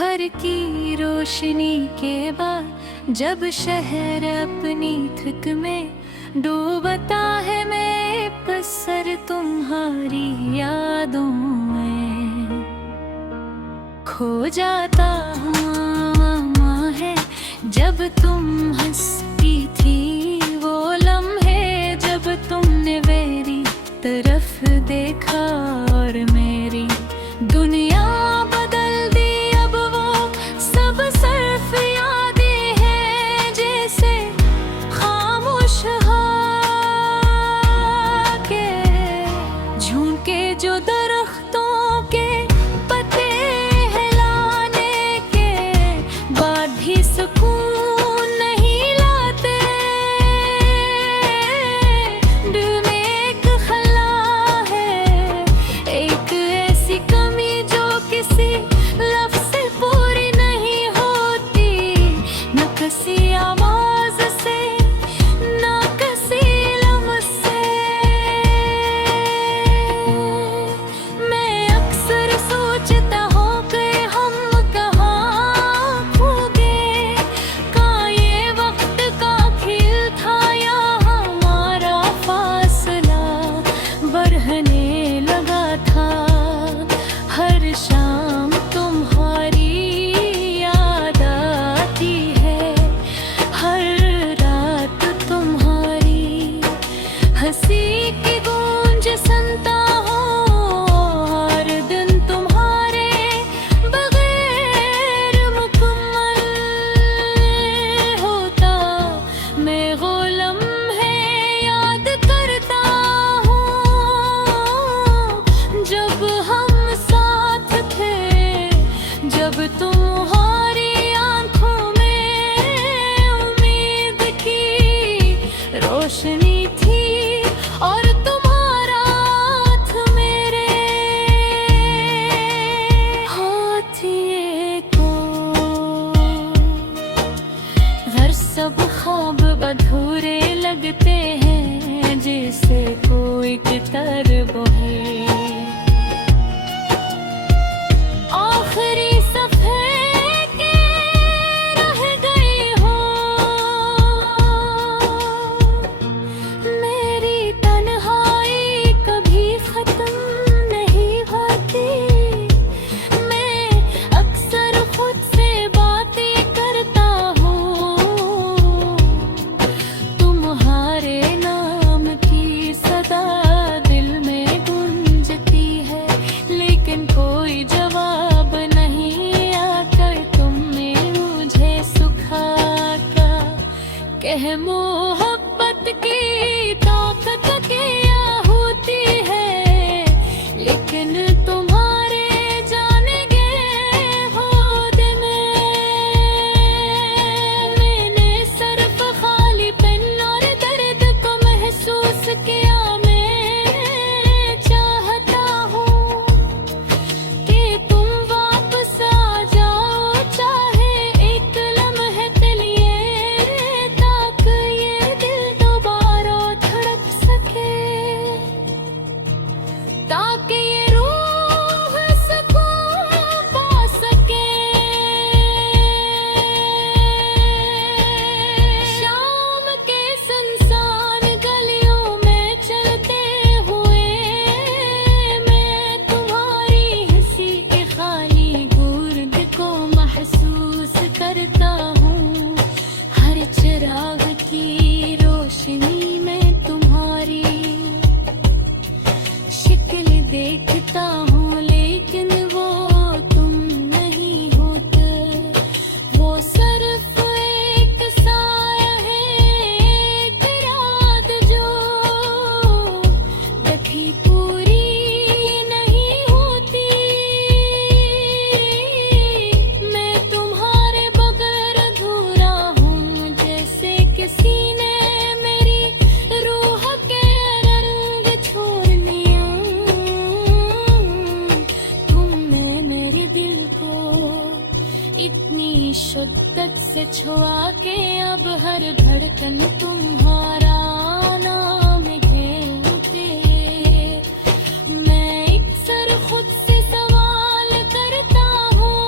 भर की रोशनी के बाद जब शहर अपनी थक में डूबता है, मैं पसर तुम्हारी यादों में खो जाता हूँ। है जब तुम हंसती थी वो लम्हे, जब तुमने मेरी तरफ देखा और मेरी दुनिया बदल दी। अब वो सब सिर्फ यादें हैं, जैसे खामोश हवा के झुके जो दरख्तों के पत्ते हिलाने के बाद भी सुकून नहीं लाते। दिल में एक खला है, एक ऐसी कमी जो किसी लफ्ज़ से पूरी नहीं होती, न किसी आवाज़ से न किसी लम्ह से। मैं अक्सर सोचता हूँ कि हम कहाँ खो गए, कहाँ ये वक्त का खेल था या हमारा फासला बढ़ने लगा था। हर शाम तुम्हारी याद आती है, हर रात तुम्हारी हंसी की गूंज सुनता हूँ। हर दिन तुम्हारे बगैर मुकम्मल होता, मैं वो लम्हे याद करता हूँ जब हम साथ थे, जब तुम्हारी आंखों में उम्मीद की रोशनी थी और तुम्हारा हाथ मेरे हाथ ये को। घर सब ख्वाब अधूरे लगते हैं, जैसे कोई कितर बोहे आखिरी सफ़े के रह गई हो। मेरी तन्हाई कभी ख़त्म नहीं होती, मैं अक्सर खुद से बातें करता हूँ। तुम्हारे नाम की सदा दिल में गूंजती है, लेकिन कोई जवाब नहीं आकर तुमने मुझे सुखा क्या कह। मोहब्बत की ताकत क्या होती है, लेकिन तुम्हारे जाने गए होद में मैंने सिर्फ खाली पेन और दर्द को महसूस किया। मैं चाहता हूँ कि तुम वापस आ जाओ, चाहे एक लम्हे के लिए, ताकि ये दिल दोबारा धड़क सके, ताकि ये रूह सुकून पा सके। शाम के सुनसान गलियों में चलते हुए मैं तुम्हारी हंसी के खाली बूंद को महसूस करता हूँ। हर चिराग की रोशनी में तुम्हारी शक्ल देखता हूँ, लेकिन वो तुम नहीं होते। वो सिर्फ एक साया है, एक रात जो कभी पूरी नहीं होती। मैं तुम्हारे बगैर अधूरा हूँ, जैसे किसी ने मेरी रूह के रंग छोड़ लिया। तुमने मेरे दिल को इतनी शिद्दत से छुआ के अब हर धड़कन तुम्हारा नाम घेरते। मैं अक्सर खुद से सवाल करता हूँ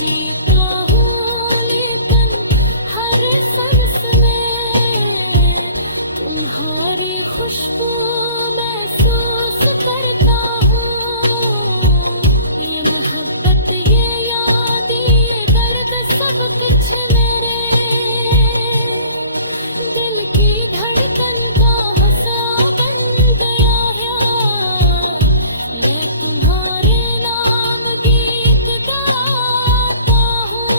जीता हूँ लेकिन हर सांस में तुम्हारी खुशबू महसूस करता हूँ। ये मोहब्बत, ये याद, ये दर्द सब कुछ मेरे दिल की धड़कन का हंसा बन गया है। ये तुम्हारे नाम गीत गाता हूँ।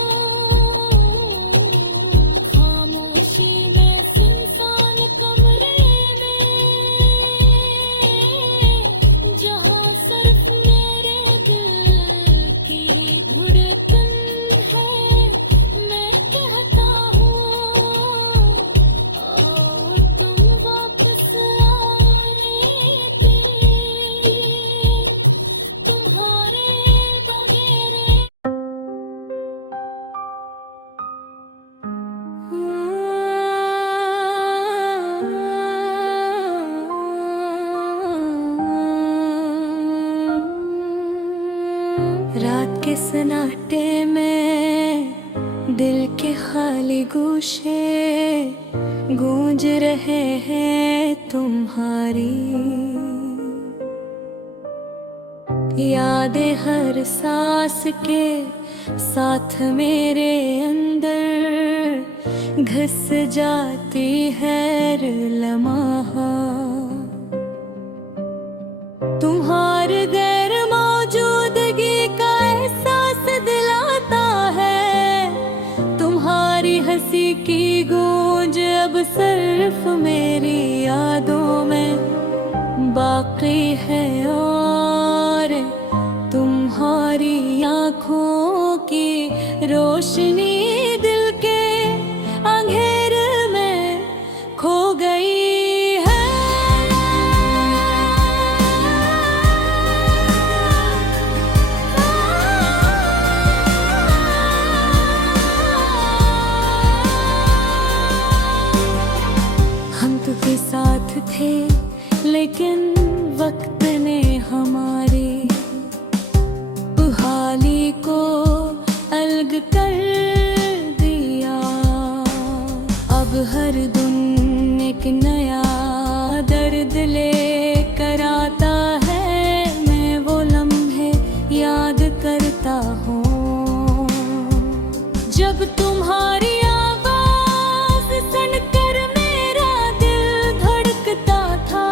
खामोशी में सुनसान कमरे में जहाँ सिर्फ मेरे दिल की धड़कन है, मैं कहता हूँ आओ तुम वापस आओ, लेकिन तुम्हारे बगैर रात के सन्नाटे में दिल के खाली गोशे गूंज रहे हैं तुम्हारी यादें हर सांस के साथ मेरे अंदर घिस जाती है हर लम्हा। तुम्हारे गैर मौजूदगी का एहसास दिलाता है। तुम्हारी हंसी की गूंज अब सिर्फ मेरी यादों में बाकी है और तुम्हारी आँखों की रोशनी दिल के अंधेरे में खो गई है। हम तो के साथ थे लेकिन वक्त ने हमारी हाली को अलग कर दिया। अब हर दिन एक नया दर्द लेकर आता है। मैं वो लम्हे याद करता हूँ जब तुम्हारी आवाज सुनकर मेरा दिल धड़कता था।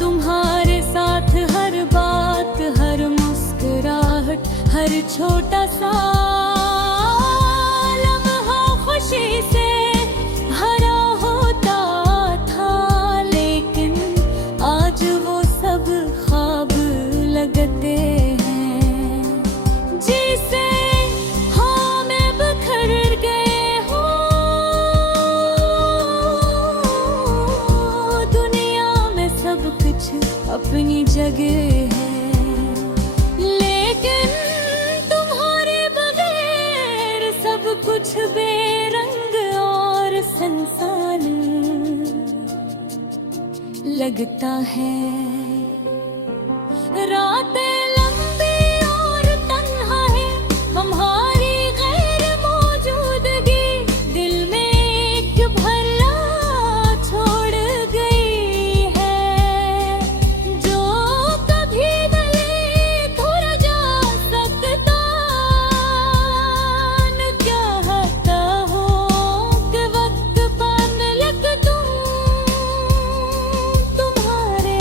तुम्हारे साथ हर बात, हर मुस्कुराहट, हर छोटा सा लम्हा खुशी से भरा होता था। लेकिन आज वो सब ख्वाब लगते हैं जिसे हाँ मैं बिखर गए हूँ। दुनिया में सब कुछ अपनी जगह है लेकिन तुम्हारे बगैर सब कुछ बेरंग और संसान लगता है। रातें लंबी और तन्हा है, हमारी गैर मौजूदगी दिल में एक भला छोड़ गई है। जो कभी नहीं थोड़ा जा सकता, न चाहता हो कि वक्त पाने लग दूं तुम्हारे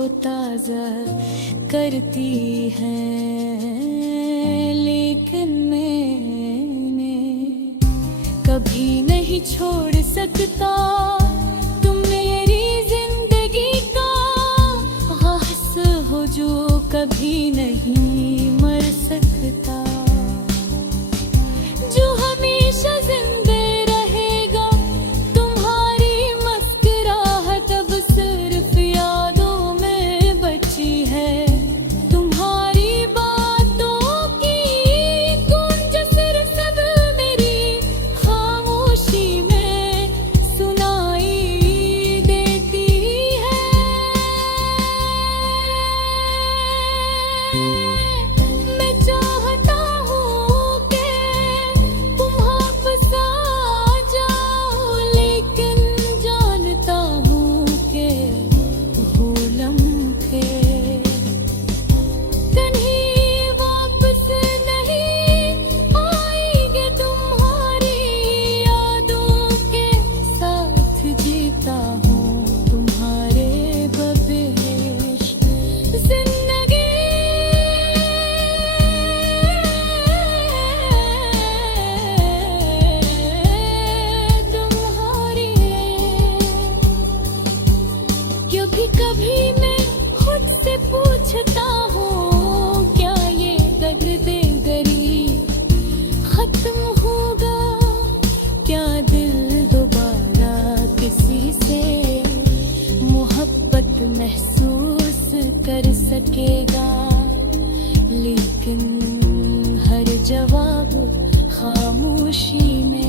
ताज़ा करती हैं, लेकिन मैंने कभी नहीं छोड़ सकता तुम मेरी जिंदगी का खास हो जो कभी नहीं मर सकता, जो हमेशा जिंदे रहेगा। तुम्हारी मुस्कुराहट अब सिर्फ यादों में बची है, तुम्हारी बातों की गूंज सिर्फ सब मेरी खामोशी में सुनाई देती है। मैं चाहता हूँ कि तुम वापस आ जाओ, लेकिन जानता हूँ कि वो लम्हे कहीं वापस नहीं आएंगे। तुम्हारी यादों के साथ जीता हूँ, तुम्हारे बवेश जिंदगी तुम्हारी है। क्योंकि कभी मैं खुद से पूछता हूँ, क्या ये दर्द-ए-गरी खत्म होगा? क्या दिल दोबारा किसी से मोहब्बत महसूस कर सकेगा? लेकिन हर जवाब खामोशी में